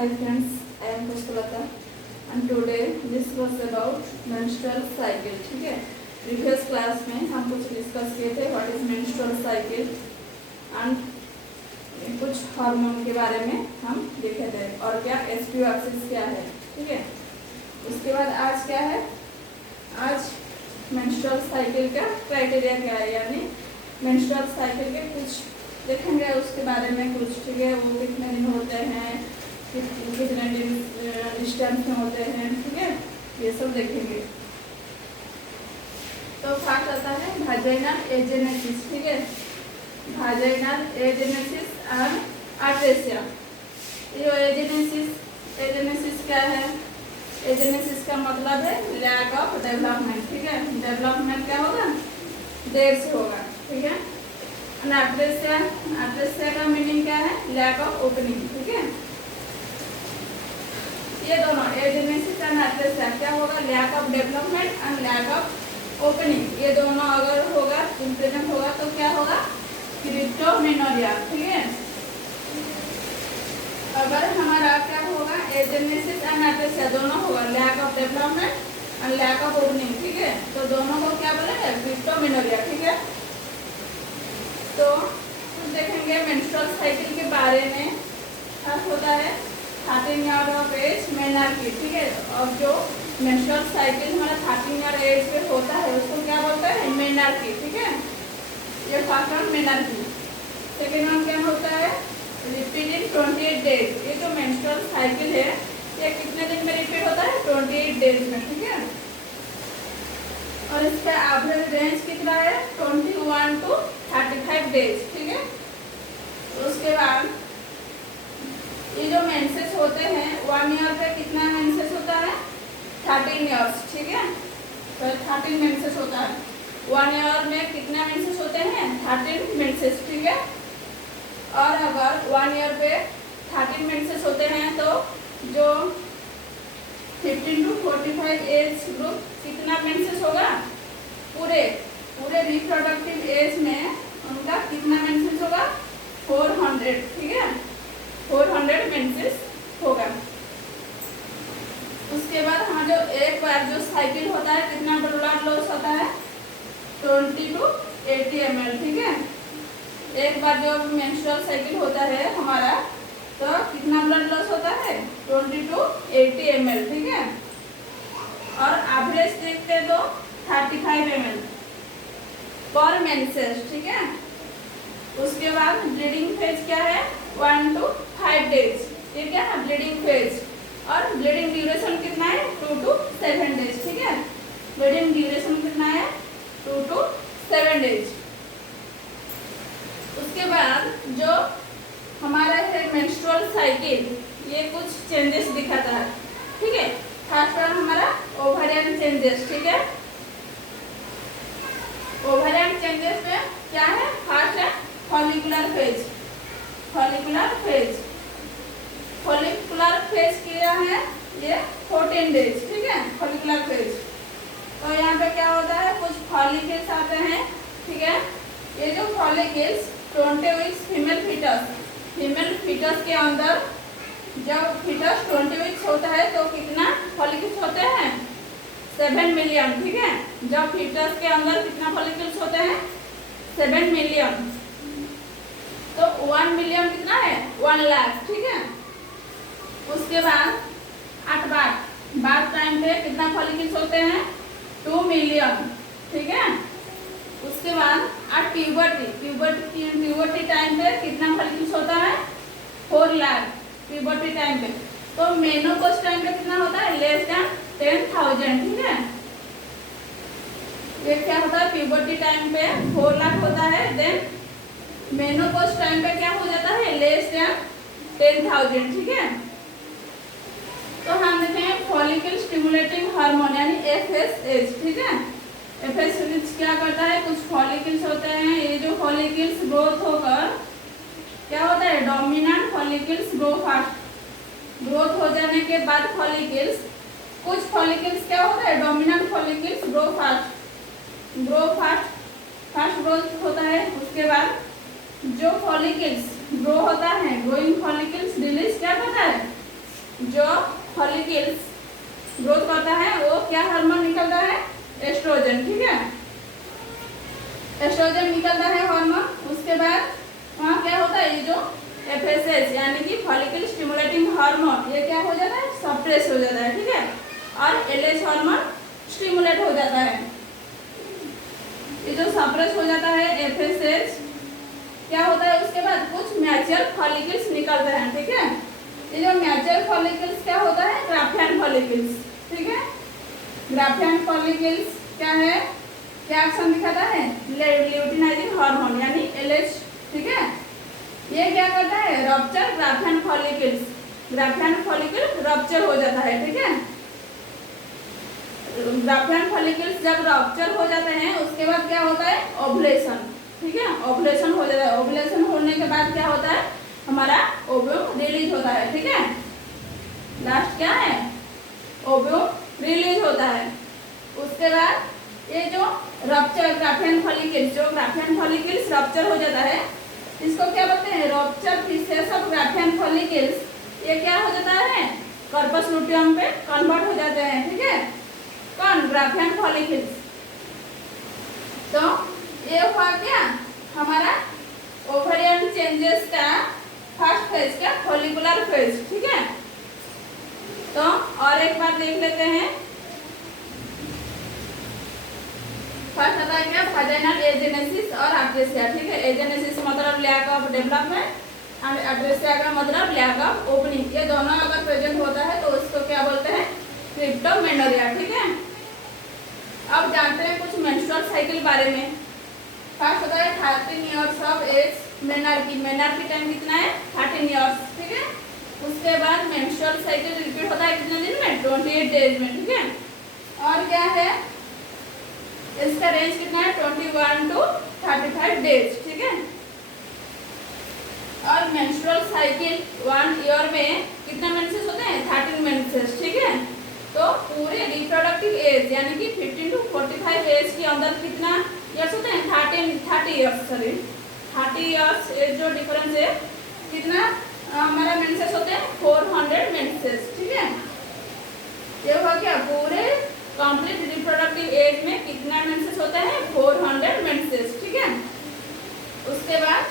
Hi friends, I am Pushpalata and today this was about menstrual cycle. ठीक है, previous class में हम कुछ डिस्कस किए थे what is menstrual cycle and कुछ हार्मोन के बारे में हम देखे थे और क्या एसपी एक्सिस क्या है। ठीक है, उसके बाद आज क्या है, आज मेंस्ट्रुअल साइकिल का क्राइटेरिया क्या है, यानी मेंस्ट्रुअल साइकिल के कुछ देखेंगे उसके बारे में कुछ। ठीक है, वो कितने दिन होते हैं, कितने दिन डिस्टेंस में होते हैं, ठीक है, ये सब देखेंगे। तो फर्स्ट आता है वाजाइनल एजेनेसिस। ठीक है, वाजाइनल एजेनेसिस एंड आर्टेसिया। ये एजेनेसिस क्या है? एजेनेसिस का मतलब है लैक ऑफ डेवलपमेंट। ठीक है, डेवलपमेंट क्या होगा, देर से होगा। ठीक है, आर्टेसिया का मीनिंग क्या है, लैक ऑफ ओपनिंग। ठीक है, ये दोनों एजेनेसिस एंड आर्टेसिया क्या होगा, lack of development and lack of opening. ये दोनों अगर होगा, प्रेजेंट होगा तो क्या होगा, क्रिप्टोमेनोरिया। ठीक है, अगर हमारा क्या होगा, एजेनेसिस एंड आर्टेसिया दोनों होगा, lack of development and lack of opening. ठीक है, तो दोनों को क्या बोलेंगे, क्रिप्टोमेनोरिया। ठीक है, तो कुछ देखेंगे मेंस्ट्रुअल साइकिल के बारे में। क्या होता है 13 ईयर ऑफ एज मेनार्की। ठीक है, और जो मेंस्ट्रुअल साइकिल हमारा 13 ईयर एज पे होता है उसको क्या बोलते हैं, मेनार्की। ठीक है, ये first one menarche. Second one क्या होता है, रिपीट इन 28 डेज। ये जो मेंस्ट्रुअल साइकिल है ये कितने दिन में रिपीट होता है, 28 डेज में। ठीक है, और इसका एवरेज रेंज कितना है, 21 to 35 डेज। ठीक है, उसके बाद ये जो मेंसेस होते हैं 1 ईयर पे कितना मेंसेस होता है, 13 ईयर्स। ठीक है, तो 13 मेंसेस होता है। 1 ईयर में कितना मेंसेस होते हैं, 13 मेंसेस। ठीक है, और अगर 1 ईयर पे 13 मेंसेस होते हैं तो जो 15 to 45 एज ग्रुप कितना मेंसेस होगा, पूरे रिप्रोडक्टिव एज में उनका कितना मेंसेस होगा, 400। ठीक है, 400 मेंसेस होगा। उसके बाद हाँ, जो एक बार जो साइकिल होता है कितना ब्लड लॉस होता है, 20 to 80 ml। ठीक है, एक बार जो मेंस्ट्रुअल साइकिल होता है हमारा तो कितना ब्लड लॉस होता है, 20 to 80 ml। ठीक है, और एवरेज देखते हैं तो 35 ml पर मेंसेस। ठीक है, उसके बाद ब्लीडिंग फेज क्या है, 1 to 5 डेज। ये क्या है, ब्लीडिंग फेज, और ब्लीडिंग ड्यूरेशन कितना है, 2 to 7 डेज। ठीक है, ब्लीडिंग ड्यूरेशन कितना है, 2 to 7 डेज। उसके बाद जो हमारा है मेंस्ट्रुअल साइकिल, ये कुछ चेंजेस दिखाता है। ठीक है, फर्स्ट वन हमारा ओवरियन चेंजेस। ठीक है, ओवरियन चेंजेस में क्या है, फर्स्ट है फॉलिकुलर फेज। फॉलिकुलर फेज क्या है, ये 14 डेज। ठीक है, फॉलिकुलर फेज। तो यहाँ पे क्या होता है, कुछ फॉलिकल्स आते हैं। ठीक है, ये जो फॉलिकल्स 20 वीक्स फीमेल फीटस के अंदर, जब फीटस 20 वीक्स होता है तो कितना फॉलिकल्स होते हैं, 7 मिलियन। ठीक है, जब फीटस के अंदर कितना फॉलिकल्स होते हैं, 7 मिलियन। तो 1 मिलियन कितना है, 1 लाख। ठीक है, उसके बाद 8 बार टाइम पे कितना फॉलिकल्स होते हैं, 2 मिलियन। ठीक है, उसके बाद प्यूबर्टी टाइम पे कितना फॉलिकल्स होता है, 4 लाख प्यूबर्टी टाइम पे। तो मेनोपॉज टाइम पे कितना होता है, लेस देन 10,000। ठीक है, ये क्या होता है, प्यूबर्टी टाइम पे 4 लाख होता है, देन मेनोपॉज टाइम पे क्या हो जाता है, लेस देन 10,000। ठीक है, तो हम देखें फॉलिकल स्टिमुलेटिंग हार्मोन यानी FSH। ठीक है, FSH क्या करता है, कुछ फॉलिकल्स होते हैं, ये जो फॉलिकल्स ग्रोथ होकर क्या होता है, डोमिनेंट फॉलिकल्स ग्रोथ हो जाने के बाद कुछ फॉलिकल्स क्या होता है, dominant follicles grow fast growth होता है। उसके बाद जो फॉलिकल्स ग्रो होता है, ग्रोइंग फॉलिकल्स रिलीज क्या करता है, जो फॉलिकल्स ग्रोथ करता है वो क्या हार्मोन निकलता है, एस्ट्रोजन, ठीक है, एस्ट्रोजन निकलता है हार्मोन। उसके बाद वहाँ क्या होता है, ये जो एफएसएच यानी कि फॉलिकल स्टिमुलेटिंग हार्मोन, ये क्या हो जाता है, सप्रेस हो जाता है, ठीक है, और एलएच हार्मोन स्टिमुलेट हो जाता है। ये जो सप्रेस हो जाता है एफएसएच, क्या होता है उसके बाद कुछ मैच्योर फॉलिकल्स निकलते हैं, ठीक है। ये जो मैच्योर फॉलिकल्स क्या होता है, ग्राफियन फॉलिकल्स, ठीक है। ग्राफियन फॉलिकल्स क्या है, क्या एक्शन दिखाता है, ल्यूटिनाइजिंग हार्मोन यानी एलएच, ठीक है। ये क्या करता है, rupture Graafian follicles, Graafian follicle rupture हो जाता है, ठीक है। ग्राफियन फॉलिकल्स जब रप्चर हो जाते हैं उसके बाद क्या होता है, ओवुलेशन, ठीक है, ओवुलेशन हो जाता है। ओवुलेशन होने के बाद क्या होता है, हमारा ओव्यूम रिलीज होता है, ठीक है। लास्ट क्या है, ओव्यूम रिलीज होता है। उसके बाद ये जो रप्चर ग्राफियन फॉलिकल्स, जो ग्राफियन फॉलिकल्स रप्चर हो जाता है, इसको क्या बोलते हैं, rupture pieces of Graafian follicles, ये क्या हो जाता है, कार्पस लुटियम पे कन्वर्ट हो जाते हैं, ठीक है, कौन, ग्राफियन फॉलिकल्स। तो ये हुआ क्या, हमारा ओवेरियन चेंजेस का फर्स्ट फेज का फॉलिकुलर फेज, ठीक है। तो और एक बार देख लेते हैं, फर्स्ट आता है क्या, वाजाइनल एजेनेसिस और अट्रेसिया, ठीक है। एजेनेसिस मतलब lack of development and atresia का मतलब लैक ऑफ ओपनिंग। ये दोनों अगर प्रेजेंट होता है तो उसको क्या बोलते हैं, क्रिप्टोमेनोरिया, ठीक है। अब जानते हैं कुछ मेंस्ट्रुअल साइकिल बारे में। फर्स्ट होता है 13 years of age menarche, menarche time कितना है, 13 इयर्स, ठीक है। उसके बाद मेंस्ट्रुअल साइकिल रिपीट होता है कितने दिन में, 28 डेज में, ठीक है। और क्या है, इसका रेंज कितना है, 21 to 35 डेज, ठीक है। और मेंस्ट्रुअल साइकिल 1 ईयर में कितना मेंसेस होते हैं, 13 मेंसेस, ठीक है। तो पूरे रिप्रोडक्टिव एज यानी कि 15 to 45 एज के अंदर कितना ईयर्स होते हैं, 30 ईयर्स, सॉरी 30 ईयर्स एज जो डिफरेंस है, कितना हमारा मेंसेस होते हैं, 400 मेंसेस, ठीक है। ये हुआ क्या, पूरे कंप्लीट रिप्रोडक्टिव एज में कितना मेंसेस होता है, 400 मेंसेस, ठीक है। उसके बाद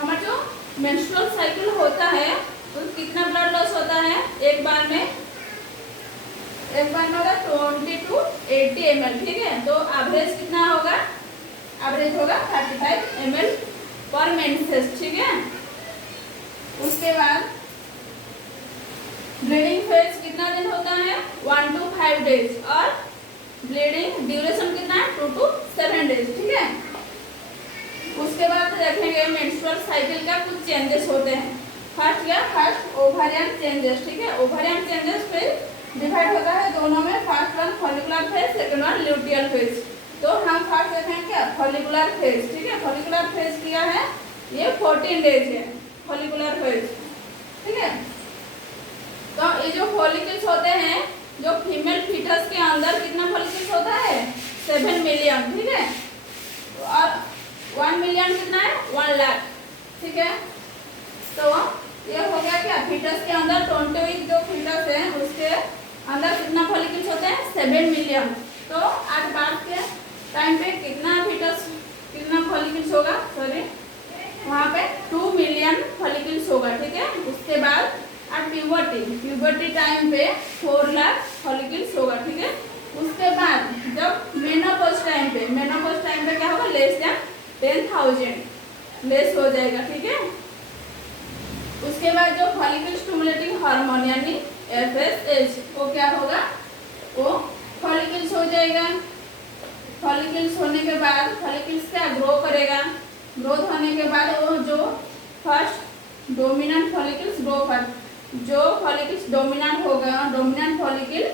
हमारा जो मेंस्ट्रुअल साइकिल होता है तो कितना ब्लड लॉस होता है एक बार में, होगा 20 to 80 ml, ठीक है। तो एवरेज कितना होगा, एवरेज होगा 35 ml पर मेंसेस, ठीक है। उसके बाद ब्लीडिंग फेज कितना दिन होता है, 1 to 5 डेज, और ब्लीडिंग ड्यूरेशन कितना है, 2 to 7 डेज, ठीक है। उसके बाद देखेंगे मेंस्ट्रुअल साइकिल का कुछ चेंजेस होते हैं। फर्स्ट क्या, फर्स्ट ओवेरियन चेंजेस, ठीक है। ओवेरियन चेंजेस फिर डिवाइड होता है दोनों में, first one follicular phase, second one luteal phase. तो हम फर्स्ट देखेंगे क्या, फॉलिकुलर फेज, ठीक है। फॉलिकुलर फेज क्या है, ये 14 डेज है फॉलिकुलर फेज, ठीक है। तो ये जो फॉलिकल्स होते हैं, जो फीमेल फीटस के अंदर कितना फॉलिकल्स होता है, 7 मिलियन, ठीक है। और 1 मिलियन कितना है, 1 लाख, ठीक है। तो ये हो गया क्या, फीटस के अंदर 20 वीक जो फीटस है उसके अंदर कितना फॉलिकल्स होते हैं, 7 मिलियन। तो आज बात के टाइम पे कितना फीटस, कितना फॉलिकल्स होगा, सॉरी वहाँ पे 2 मिलियन फॉलिकल्स होगा, ठीक है। उसके बाद अब प्यूबर्टी टाइम पे 4 लाख फॉलिकल्स होगा, ठीक है। उसके बाद जब मेनोपॉज टाइम पे क्या होगा, लेस देन 10,000 लेस हो जाएगा, ठीक है। उसके बाद जो फॉलिकल स्टिमुलेटिंग हार्मोन यानी एफएसएच वो क्या होगा, वो फॉलिकल्स हो जाएगा। फॉलिकल्स होने के बाद फॉलिकल्स क्या ग्रो करेगा, ग्रोथ होने के बाद वो जो फर्स्ट डोमिनेंट फॉलिकल्स ग्रो कर, जो फॉलिकल्स डोमिनेंट होगा, डोमिनेंट फॉलिकल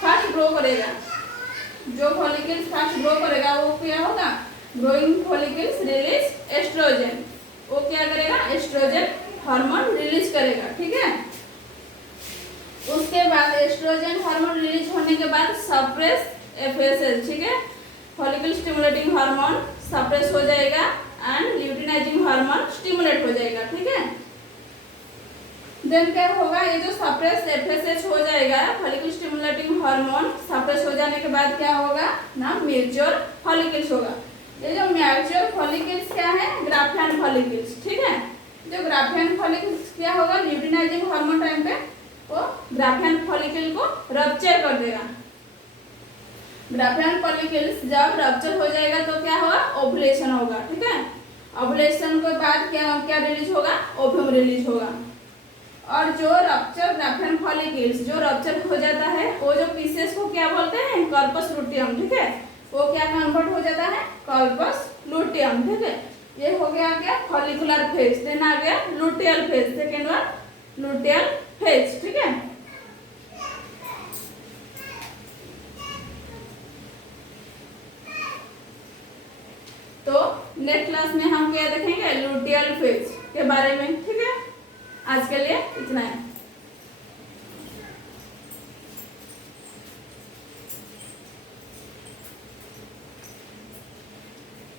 फर्स्ट ग्रो करेगा, जो फॉलिकल्स फर्स्ट ग्रो करेगा वो क्या होगा, ग्रोइंग फॉलिकल्स रिलीज एस्ट्रोजन, वो क्या करेगा, एस्ट्रोजन हार्मोन रिलीज करेगा, ठीक है। उसके बाद एस्ट्रोजन हार्मोन रिलीज होने के बाद सप्रेस एफएसएच, ठीक है, फॉलिकल स्टिमुलेटिंग हार्मोन सप्रेस हो जाएगा एंड ल्यूटिनाइजिंग हार्मोन स्टिमुलेट हो जाएगा, ठीक है। देन क्या होगा, ये जो सप्रेस एफएसएच हो जाएगा, फॉलिकल स्टिमुलेटिंग हार्मोन सप्रेस हो जाने के बाद क्या होगा ना, मैच्योर फॉलिकल्स होगा। ये जो मैच्योर फॉलिकल्स क्या है, ग्राफियन फॉलिकल्स, ठीक है। जो ग्राफियन फॉलिकल्स क्या होगा, ल्यूटिनाइजिंग हार्मोन टाइम पे वो ग्राफियन फॉलिकल को रप्चर कर देगा। ग्राफियन फॉलिकल्स जब रप्चर हो जाएगा तो क्या होगा, ओवुलेशन होगा, ठीक है। ओवुलेशन के बाद क्या क्या रिलीज होगा, ओव्यूम रिलीज होगा। और जो रप्चर ग्राफियन फॉलिकल्स जो रप्चर हो जाता है, वो जो पीसेस को क्या बोलते हैं, कॉर्पस लुटियम, ठीक है। वो क्या कन्वर्ट हो जाता है, कॉर्पस लुटियम, ठीक है। ये हो गया क्या, फॉलिकुलर फेज। देन आ गया luteal phase, second one luteal phase, ठीक है। तो नेक्स्ट क्लास में हम क्या देखेंगे, लुटियल फेज के बारे में, ठीक है। आज के लिए इतना है।